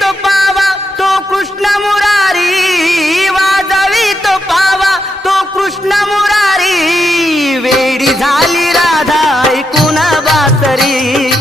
तो पावा तो कृष्ण मुरारी, वाजवी तो पावा तो कृष्ण मुरारी, वेडी झाली राधा ऐकून बासरी.